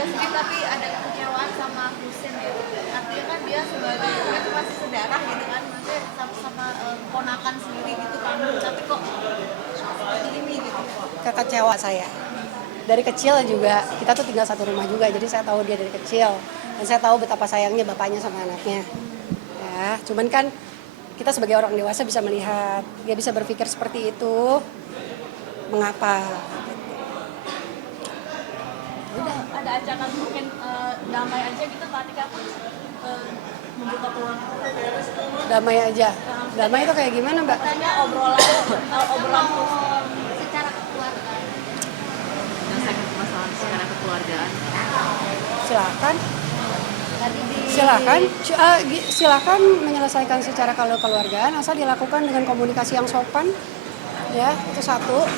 agak sedih tapi ada kekecewaan sama Husin ya. Artinya kan dia sebagai itu masih sedarah gitu kan, maksudnya sama-sama ponakan sendiri gitu kan. Tapi kok seperti ini gitu. Kekecewa saya. Dari kecil juga, kita tuh tinggal satu rumah juga, jadi saya tahu dia dari kecil. Dan saya tahu betapa sayangnya bapaknya sama anaknya. Ya, cuman kan kita sebagai orang dewasa bisa melihat, dia bisa berpikir seperti itu, mengapa? Ada ajakan mungkin damai aja gitu Pak Atika pun membuka peluang Damai aja. Damai itu kayak gimana, Mbak? katanya obrolan secara keluargaan. Menyelesaikan permasalahan secara kekeluargaan. Silakan. Tadi di Silakan menyelesaikan secara kekeluargaan asal dilakukan dengan komunikasi yang sopan, ya itu satu.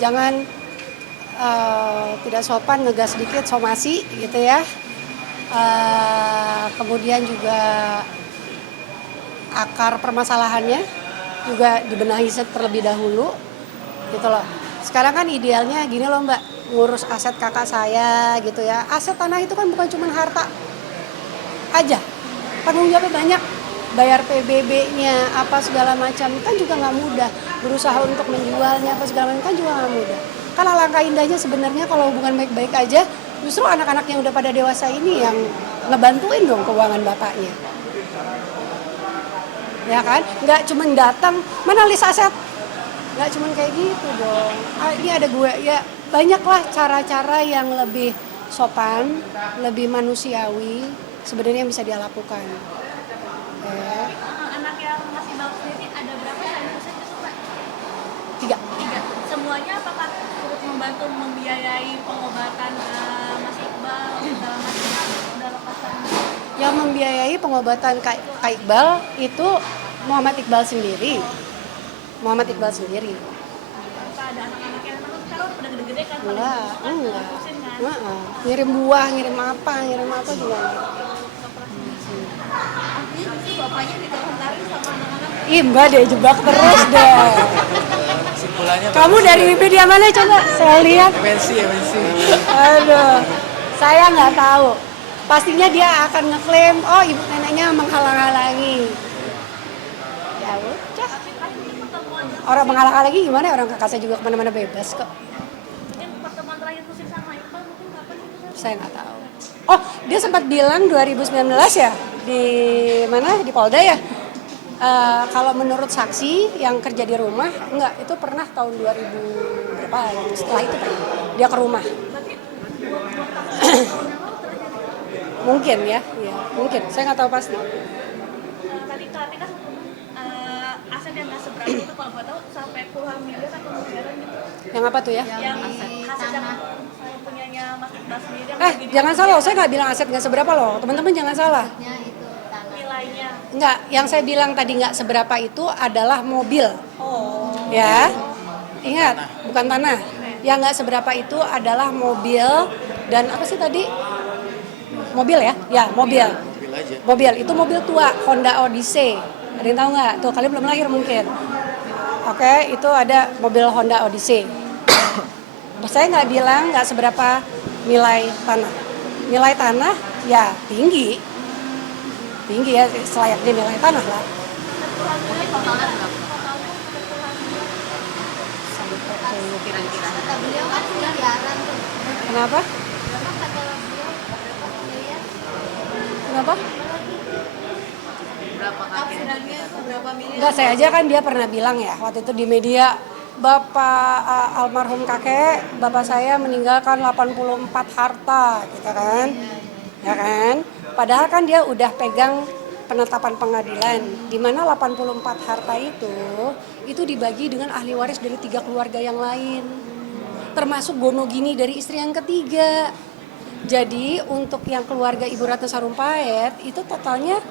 Jangan tidak sopan, ngegas sedikit, somasi gitu ya. Kemudian juga akar permasalahannya juga dibenahi terlebih dahulu gitu loh. Sekarang kan idealnya gini loh Mbak, ngurus aset kakak saya gitu ya. Aset tanah itu kan bukan cuma harta aja, tanggung jawabnya banyak, bayar PBB-nya apa segala macam kan juga nggak mudah, berusaha untuk menjualnya apa segala macam kan juga nggak mudah. Kan alangkah indahnya sebenarnya kalau hubungan baik-baik aja, justru anak-anak yang udah pada dewasa ini yang ngebantuin dong keuangan bapaknya, ya kan? Nggak cuma datang mana list aset, nggak cuma kayak gitu dong. Ini ada gue ya, banyaklah cara-cara yang lebih sopan, lebih manusiawi sebenarnya yang bisa dia lakukan. anak yang masih bagus sendiri ada berapa yang Husin itu Pak? 3. Semuanya apakah turut membantu membiayai pengobatan Mas Iqbal dalam udah lepasan? Yang membiayai pengobatan Kak Iqbal itu Muhammad Iqbal sendiri. Apa ada anak-anak yang sekarang udah gede-gede kan? Enggak. Husin kan? Ngirim buah, ngirim apa juga. Artinya justru bapaknya ditelantarin sama anak-anak. Ih, Mbak deh jebak terus deh. Kesimpulannya Kamu dari media mana coba? Saya lihat. MNC. Aduh, saya nggak tahu. Pastinya dia akan ngeklaim, oh ibu neneknya menghalang-halangi. Ya udah. Orang menghalang-halangi gimana? Orang kakak saya juga kemana-mana bebas kok. Mungkin pertemuan terakhir Husin sama Iqbal mungkin kapan itu? Saya nggak tahu. Oh, dia sempat bilang 2019 ya di mana? Di Polda ya. Kalau menurut saksi yang kerja di rumah, enggak, itu pernah tahun 2000 berapa gitu. Setelah itu pernah dia ke rumah. Mungkin ya, mungkin. Saya nggak tahu pasti. Tadi Kak Atika aset yang nggak seberapa itu kalau nggak tahu sampai puluhan miliar atau miliaran gitu. Yang apa tuh ya? Yang aset yang punyanya Mas Iqbal sendiri yang Jangan salah, saya nggak bilang aset nggak seberapa loh. Teman-teman jangan salah. nilainya. Enggak, yang saya bilang tadi nggak seberapa itu adalah mobil. Oh. Ya, ingat, bukan tanah. Yang nggak seberapa itu adalah mobil dan apa sih tadi? Mobil ya? Ya, mobil. Mobil aja. Mobil, itu mobil tua, Honda Odyssey. Ada yang tahu nggak? Tuh, kalian belum lahir mungkin. Oke, itu ada mobil Honda Odyssey. Saya nggak bilang nggak seberapa nilai tanah. Nilai tanah ya tinggi ya, selayaknya nilai tanah lah. Totalnya berapa? Kira-kira. Kata beliau kan miliaran tuh. Kenapa? Berapa kata beliau? Berapa miliar? Kenapa? Berapa kaki? Tafsirannya berapa miliar? Enggak, saya aja kan dia pernah bilang ya waktu itu di media, Bapak almarhum kakek, bapak saya meninggalkan 84 harta, gitu kan. Ya kan? Padahal kan dia udah pegang penetapan pengadilan, di mana 84 harta itu dibagi dengan ahli waris dari 3 keluarga yang lain. Termasuk gonogini dari istri yang ketiga. Jadi untuk yang keluarga Ibu Ratna Sarumpait itu totalnya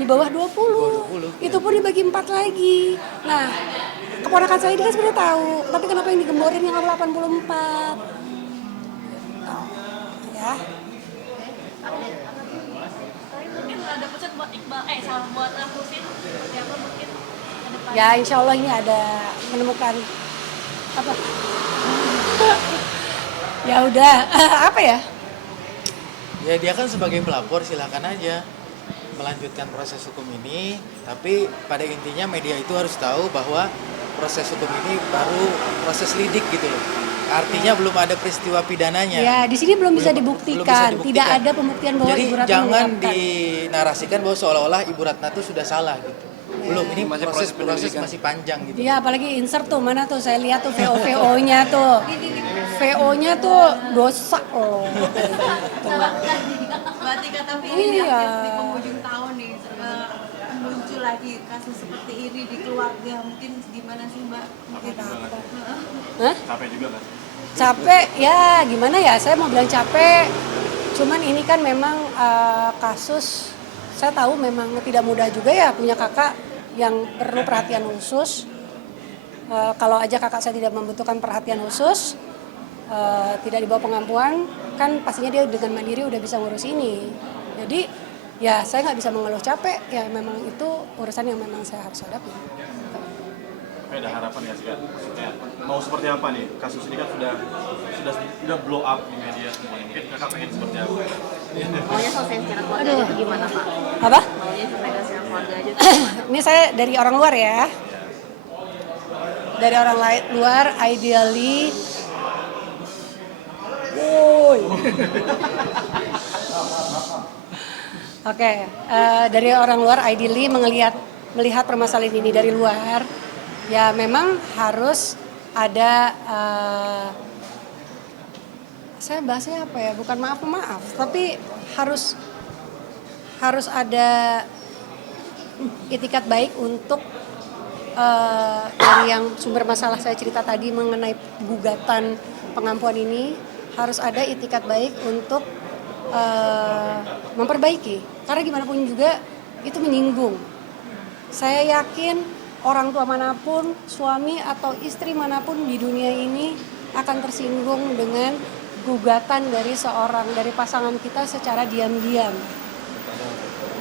di bawah 20. Itu pun dibagi 4 lagi. Nah, keponakan saya dia sebenarnya tahu, tapi kenapa yang digemborin yang 84? Ya. Mungkin ada pesan buat Iqbal, salah buat Husin seperti apa mungkin ke depan? Ya insya Allah ini ada menemukan apa? Ya udah apa ya? Ya dia kan sebagai pelapor silakan aja melanjutkan proses hukum ini, tapi pada intinya media itu harus tahu bahwa proses hukum ini baru proses lidik gitu loh. Artinya belum ada peristiwa pidananya. Ya, di sini belum bisa Belum dibuktikan. bisa Tidak ada pembuktian bahwa Jadi Ibu Ratna jangan mengelapkan. dinarasikan bahwa seolah-olah Ibu Ratna itu sudah salah gitu. Belum, ini Masih proses proses penyelidikan. masih panjang gitu. Iya, apalagi insert tuh, mana tuh saya lihat tuh VO-nya tuh. VO-nya tuh dosa loh. Mbak Tika, tapi ini Iya. di penghujung tahun nih muncul lagi kasus seperti ini di keluarga, mungkin gimana sih Mbak? Mungkin Hah? Capek juga kan? Capek ya, gimana ya, saya mau bilang capek, cuman ini kan memang kasus, saya tahu memang tidak mudah juga ya punya kakak yang perlu perhatian khusus. Kalau aja kakak saya tidak membutuhkan perhatian khusus, tidak dibawa pengampuan, kan pastinya dia dengan mandiri udah bisa ngurus ini. Jadi ya saya nggak bisa mengeluh capek, ya memang itu urusan yang memang saya harus hadapi. Tapi ada harapan ya sih kan? Maksudnya mau seperti apa nih? Kasus ini kan sudah blow up di media semuanya. Mungkin kakak pengen seperti apa? Maunya selesai secara keluarga aja tuh gimana Pak? Apa? Maunya selesai secara keluarga aja tuh gimana? Ini saya dari orang luar ya. Dari orang luar, ideally, woi. Oke, dari orang luar, ideally melihat permasalahan ini dari luar, ya memang harus ada. Saya bahasnya apa ya? Bukan maaf, tapi harus ada itikat baik untuk dari yang sumber masalah saya cerita tadi mengenai gugatan pengampuan ini, harus ada itikat baik untuk memperbaiki, karena gimana pun juga itu menyinggung. Saya yakin orang tua manapun, suami atau istri manapun di dunia ini akan tersinggung dengan gugatan dari pasangan kita secara diam-diam.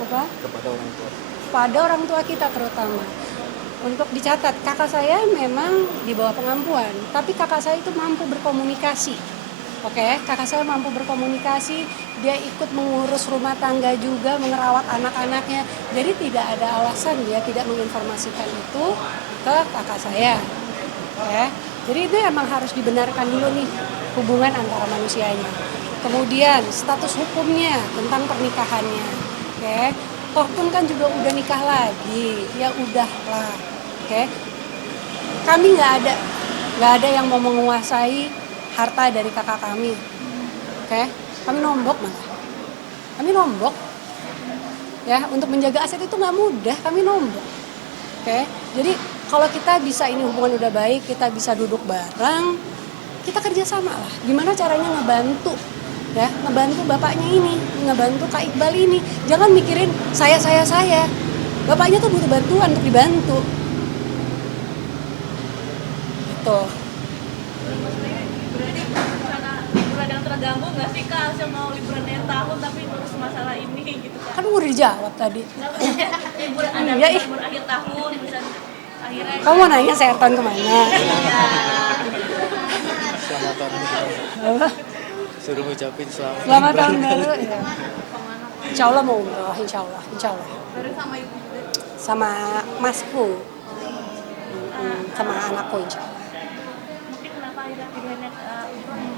Apa? Pada orang tua kita terutama. Untuk dicatat, kakak saya memang di bawah pengampuan, tapi kakak saya itu mampu berkomunikasi. Oke, kakak saya mampu berkomunikasi, dia ikut mengurus rumah tangga juga, merawat anak-anaknya. Jadi tidak ada alasan dia tidak menginformasikan itu ke kakak saya. Oke, jadi itu emang harus dibenarkan dulu nih hubungan antara manusianya. Kemudian status hukumnya tentang pernikahannya. Oke, toh pun kan juga udah nikah lagi, ya udahlah. Oke, kami nggak ada yang mau menguasai harta dari kakak kami. Oke, kami nombok malah. Kami nombok. Ya, untuk menjaga aset itu nggak mudah, kami nombok. Oke, jadi kalau kita bisa ini hubungan udah baik, kita bisa duduk bareng, kita kerjasama lah. Gimana caranya ngebantu, ya, ngebantu bapaknya ini, ngebantu Kak Iqbal ini. Jangan mikirin saya. Bapaknya tuh butuh bantuan untuk dibantu. Gitu. Berarti karena liburan yang terganggu nggak sih Kak, Alsel mau liburan akhir tahun tapi ngurus masalah ini gitu Kak? Kan udah dijawab tadi. Liburan ada Iya, ih. libur akhir tahun, bisa akhirnya. Kamu mau nanya saya tahun kemana? Selamat tahun baru. Apa? Suruh ngucapin Selamat tahun baru. Ya. Insya Allah mau umroh, insya Allah. Baru sama ibu juga. Sama masku, sama anakku insya Allah. Mungkin kenapa akhirnya pilihannya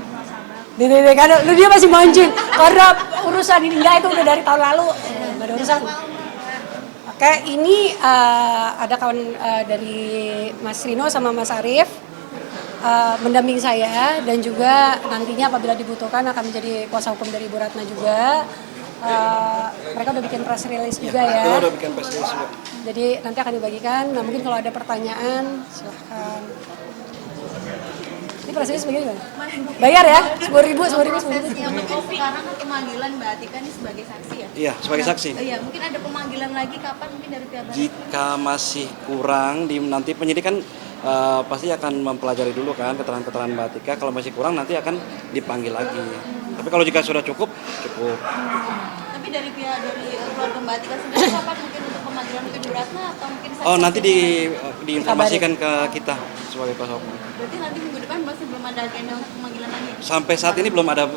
umroh sama? Dede kan, lu dia masih mancing karena urusan ini enggak, itu udah dari tahun lalu, nggak ada urusan. Oke, ini ada kawan dari Mas Rino sama Mas Arief mendampingi saya, dan juga nantinya apabila dibutuhkan akan menjadi kuasa hukum dari Ibu Ratna juga. Mereka udah bikin press release juga ya. Kita udah bikin press release juga. Jadi nanti akan dibagikan. Nah, mungkin kalau ada pertanyaan silahkan. Ini press release bagaimana? Bayar ya? 10.000. Prosesnya untuk sekarang kan pemanggilan Mbak Atika ini sebagai saksi ya? Iya, sebagai saksi. Iya, mungkin ada pemanggilan lagi kapan mungkin dari pihak Barat? Jika masih kurang, nanti penyidik kan pasti akan mempelajari dulu kan keterangan-keterangan Mbak Atika. Kalau masih kurang nanti akan dipanggil lagi. Tapi kalau jika sudah cukup. Tapi dari pihak keluarga Mbak Atika sendiri kapan mungkin untuk pemanggilan untuk Ibu Ratna atau mungkin saksi? Oh, nanti diinformasikan ke kita sebagai kuasa hukum. Berarti nanti minggu depan masih belum ada agenda untuk pemanggilan Sampai saat ini belum ada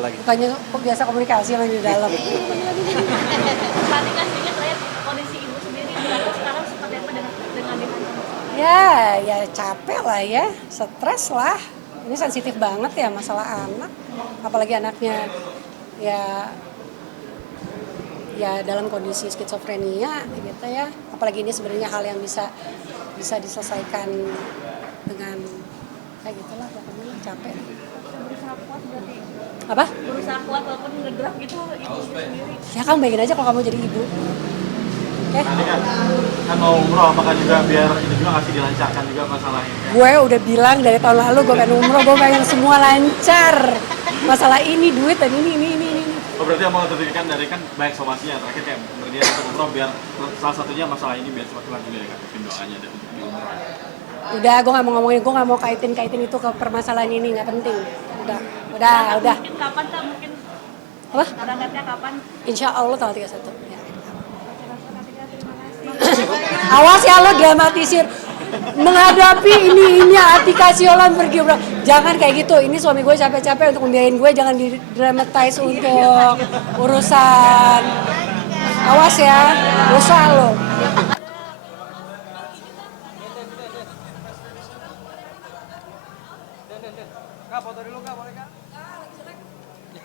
lagi. Bukannya kok biasa komunikasi yang di dalam. Berarti kan sedikit lihat kondisi ibu sendiri berarti sekarang seperti apa dengan Ya capek lah ya, stres lah. Ini sensitif banget ya masalah anak, apalagi anaknya ya dalam kondisi skizofrenia gitu ya. Apalagi ini sebenarnya hal yang bisa diselesaikan dengan kayak gitulah, pokoknya capek. berusaha kuat berarti Apa? berusaha kuat walaupun ngedrag gitu ibu sendiri. Ya kamu bayangin aja kalau kamu jadi ibu. Oke? Nanti kan mau umroh, apakah juga biar itu juga ngasih dilancarkan juga masalah ini? Gue udah bilang dari tahun lalu gue pengen umroh, gue pengen semua lancar. Masalah ini duit dan ini. Oh, berarti yang mau terjadikan dari kan baik somasinya terakhir kayak berniat untuk umroh biar salah satunya masalah ini biar cepat kelar juga ya kak, mungkin doanya dan di umroh. Udah, gue nggak mau ngomongin, gue nggak mau kaitin itu ke permasalahan ini, nggak penting. Udah. Mungkin kapan kak mungkin Apa? berangkatnya kapan? Insya Allah tanggal 31. Ya. Awas ya lo dramatisir. Menghadapi ini Atika Siolan pergi bro. Jangan kayak gitu. Ini suami gue capek-capek untuk membiayain gue, jangan didramatize untuk urusan. Awas ya, dosa lo. Kak, foto dulu Kak, boleh Kak?